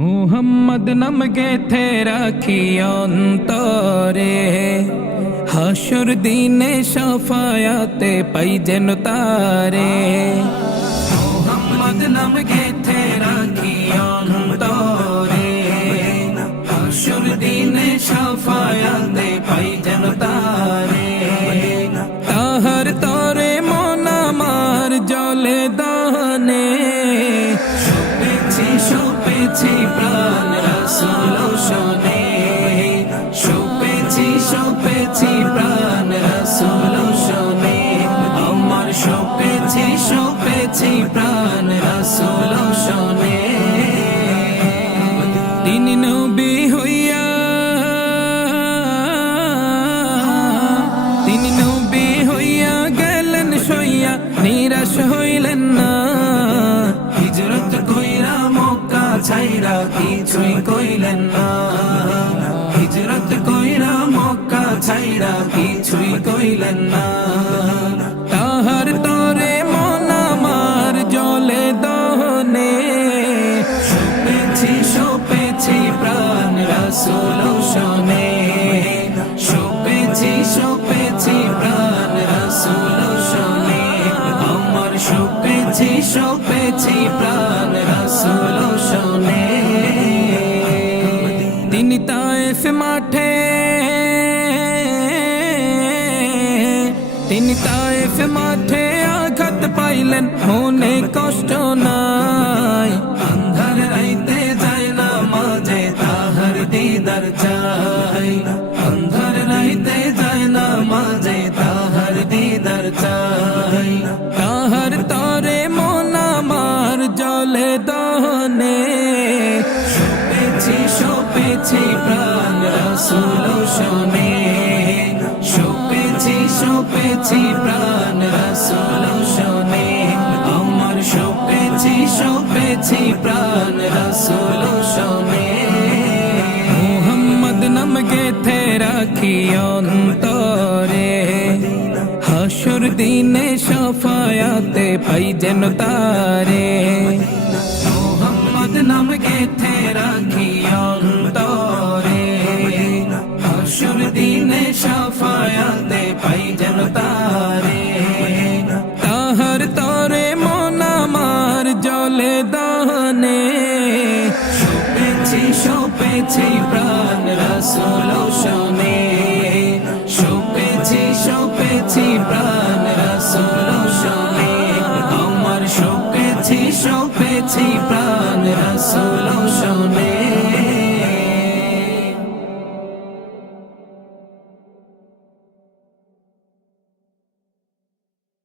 মুহাম্মদ নাম গেথে রাখি অন্তরে, হাসর দিনে শাফায়াতে পাই যেন তারে। মুহাম্মদ নাম গেথে রাখি অন্তরে, হাসর দিনে শাফায়াতে পাই যেন তারে। তাহার তরে মন আমার জলে দহনে, শোপেছি প্রাণ রাসূল শোনে, শোপেছি প্রাণ রাসূল শোনে, আমার শোপেছি প্রাণ রাসূল শোনে। তিনি নবী হইয়া, তিনি নবী হইয়া গেলেন সইয়া, নিরাশ হইলেন না। হিজরত কইরা মক্কা ছাইরা কিছুই কইলেন না, হিজরত কইরা মক্কা ছাইরা কিছুই কইলেন না। তাহার তরে মন আমার জলে দহনে, শোপেছি প্রাণ রাসূল শোনে, শোপেছি প্রাণ রাসূল শোনে, আমার শোপেছি প্রাণ রাসূল শোনে। তিনি তায়েফ মাঠে, তিনি তায়েফ মাঠে আঘাত পাইলেন, মনে কষ্ট নাই। আন্ধার রাইতে যায় না মাঝে তাহার দিদার চাই, আন্ধার রাইতে যায় না মাঝে তাহার দিদার চাই। তাহার তরে মন আমার জলে দহনে, শোপেছি প্রাণ রাসূল শোনে, শোপেছি প্রাণ রাসূল শোনে, আমার শোপেছি প্রাণ রাসূল শোনে। মুহাম্মদ নাম গেথে রাখি অন্তরে, হাসর দিনে শাফায়াতে পাই যেন তারে। মুহাম্মদ নাম গেথে রাখি অন্তরে, হাসর দিনে শাফায়াতে পাই যেন তারে। তাহার তরে মন আমার জলে দহনে, শোপেছি প্রাণ রাসূল শোনে, শোপেছি প্রাণ রাসূল শোনে, আমার শোপেছি প্রাণ রাসূল শোনে।